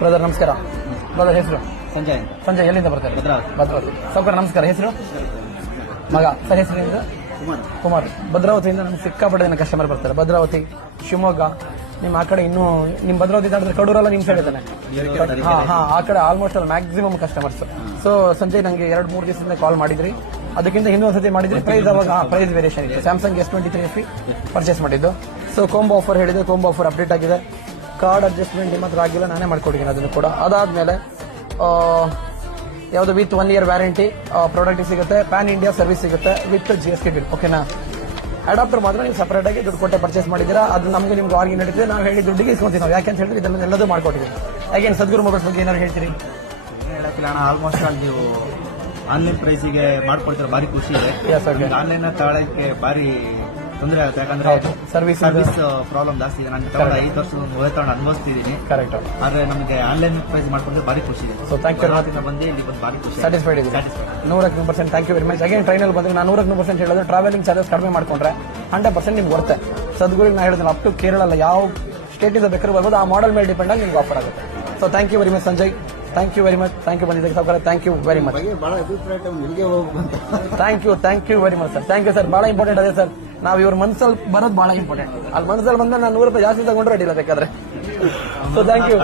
Brother ನಮಸ್ಕಾರ. Brother ಹೆಸರು ಸಂಜಯ್. ಸಂಜಯ್ ಎಲ್ಲಿಂದ ಬರ್ತಾರೆ? ಭದ್ರಾವತಿ. ಸೌಕರ್ ನಮಸ್ಕಾರ. ಹೆಸರು ಮಗ ಸರ್, ಹೆಸರಿನಿಂದ ಕುಮಾರ್. ಭದ್ರಾವತಿಯಿಂದ ನಮ್ಗೆ ಸಿಕ್ಕಾಪಟ್ಟೆ ಜನ ಕಸ್ಟಮರ್ ಬರ್ತಾರೆ. ಭದ್ರಾವತಿ, ಶಿವಮೊಗ್ಗ, ನಿಮ್ಮ ಆ ಕಡೆ ಇನ್ನೂ ನಿಮ್ಮ ಭದ್ರಾವತಿ ದಾಟಿದ್ರೆ ಕಡೂರೆಲ್ಲ ನಿಮ್ಮ ಸೈಡ್ ಇದ್ದಾನೆ. ಆ ಕಡೆ ಆಲ್ಮೋಸ್ಟ್ ಅಲ್ಲಿ ಮ್ಯಾಕ್ಸಿಮಮ್ ಕಸ್ಟಮರ್ಸ್. ಸೊ ಸಂಜಯ್ ನಂಗೆ 2-3 ದಿವಸದಿಂದ ಕಾಲ್ ಮಾಡಿದ್ರಿ. ಅದಕ್ಕಿಂತ ಇನ್ನೊಂದ್ಸತಿ ಮಾಡಿದ್ರಿ. ಪ್ರೈಸ್ ಅವಾಗ ಪ್ರೈಸ್ ವೇರಿಯೇಷನ್ ಇತ್ತು. ಸ್ಯಾಮ್ಸಂಗ್ S23 FE ಪರ್ಚೇಸ್ ಮಾಡಿದ್ದು. ಸೊ ಕೋಂಬೋ ಆಫರ್ ಹೇಳಿದೆ, ಕೋಂಬೋ ಆಫರ್ ಅಪ್ಡೇಟ್ ಆಗಿದೆ. ಕಾರ್ಡ್ ಅಡ್ಜಸ್ಟ್ಮೆಂಟ್ ನಿಮ್ಮ ಹತ್ರ ಆಗಿಲ್ಲ, ನಾನೇ ಮಾಡ್ಕೊಟ್ಟಿದ್ದೀನಿ ಅದನ್ನು ಕೂಡ. ಅದಾದ್ಮೇಲೆ ಯಾವುದು ವಿತ್ 1 year ವ್ಯಾರಂಟಿ ಪ್ರಾಡಕ್ಟ್ ಸಿಗುತ್ತೆ. ಪ್ಯಾನ್ ಇಂಡಿಯಾ ಸರ್ವಿಸ್ ಸಿಗುತ್ತೆ ವಿತ್ GST ಬಿಲ್. ಓಕೆನಾ? ಅಡಾಪ್ಟರ್ ಮಾತ್ರ ನೀವು ಸಪರೇಟ್ ಆಗಿ ದುಡ್ಡು ಕೊಟ್ಟೆ ಪರ್ಚೇಸ್ ಮಾಡಿದ್ದೀರಾ. ಅದು ನಮಗೆ ನಿಮ್ಗೆ ಆರ್ಗಿ ನಡೀತಿದೆ. ನಾವು ಹೇಳಿ ದುಡ್ಡಿಗೆ ಇಸ್ಕೊಂತೀವಿ ನಾವು. ಯಾಕೆ ಅಂತ ಹೇಳಿದ್ರೆ ಇದನ್ನು ಎಲ್ಲದೂ ಮಾಡ್ಕೊಟ್ಟಿದ್ದೀವಿ. ಯಾಕೇನು ಸದ್ಗುರು ಮೊಬೈಲ್ಸ್ ಬಗ್ಗೆ ಏನಾದ್ರು ಹೇಳ್ತೀರಿ? ಆಲ್ಮೋಸ್ಟ್ ಅಲ್ಲಿ ನೀವು ಆನ್ಲೈನ್ ಪ್ರೈಸಿಗೆ ಮಾಡ್ಕೊಳ್ತೀರ, ಭಾರಿ ಖುಷಿ ಇದೆ. ಆನ್ಲೈನ್ ತಗೊಳ್ಳೋಕೆ ಭಾರಿ ತೊಂದರೆ ಆಗುತ್ತೆ. ಯಾಕಂದ್ರೆ ಸರ್ವಿಸ್ ಪ್ರಾಬ್ಲಮ್ ಜಾಸ್ತಿ ಇದೆ. ನಾನು ತಗೊಂಡು 5 ವರ್ಷ ಮೊಬೈಲ್ ತಗೊಂಡು ಅನುಭವಿಸ್ತಿದ್ದೀನಿ. ಕರೆಕ್ಟ್. ಆದ್ರೆ ನಮಗೆ ಆನ್ಲೈನ್ ಪ್ರೈಸ್ ಮಾಡ್ಕೊಂಡ್ರೆ ಭಾರಿ ಖುಷಿ ಇದೆ. So thank you. ಬಂದು ಇಲ್ಲಿ ಬಂದು ಭಾರಿ ಖುಷಿ, ಸ್ಯಾಟಿಸ್ಫೈಡ್ ಇದೆ. 100% thank you very much. Again ಟ್ರೈನಲ್ಲಿ ಬಂದ್ರೆ ನಾನು 100% ಹೇಳಿದ್ರೆ ಟ್ರಾವೆಲಿಂಗ್ ಚಾರ್ಜಸ್ ಕಡಿಮೆ ಮಾಡ್ಕೊಂಡ್ರೆ 100% ನಿಮ್ಗೆ ಬರುತ್ತೆ. ಸದ್ಗುರಿಗೆ ನಾನು ಹೇಳಿದ್ರೆ ಅಪ್ ಟು ಕೇರಳ ಅಲ್ಲ, ಯಾವ ಸ್ಟೇಟ್ ಇಂದ ಬೇಕಾದ್ರೂ ಬರ್ಬೋದು. ಆ ಮಾಡಲ್ ಮೇಲೆ ಡಿಪೆಂಡ್ ಆಗಿ ನಿಮ್ಗೆ ಆಫರ್ ಆಗುತ್ತೆ. So thank you very much Sanjay. Thank you very much. Thank you ಬಂದಿದ್ದಕ್ಕೆ ಸಾವುಕಾರ. Thank you very much. Thank you very much sir. Thank you sir. ಬಹಳ ಇಂಪಾರ್ಟೆಂಟ್ ಅದೇ ಸರ್. ನಾವು ಇವ್ರ ಮನಸ್ಸಲ್ಲಿ ಬರೋದು ಬಹಳ ಇಂಪಾರ್ಟೆಂಟ್. ಅಲ್ಲಿ ಮನಸ್ಸಲ್ಲಿ ಬಂದ್ರೆ ನಾನು 100 ರೂಪಾಯಿ ಜಾಸ್ತಿ ತಗೊಂಡ್ರೆ ಅಡ್ಡಿಲ್ಲ ಬೇಕಾದ್ರೆ. So thank you.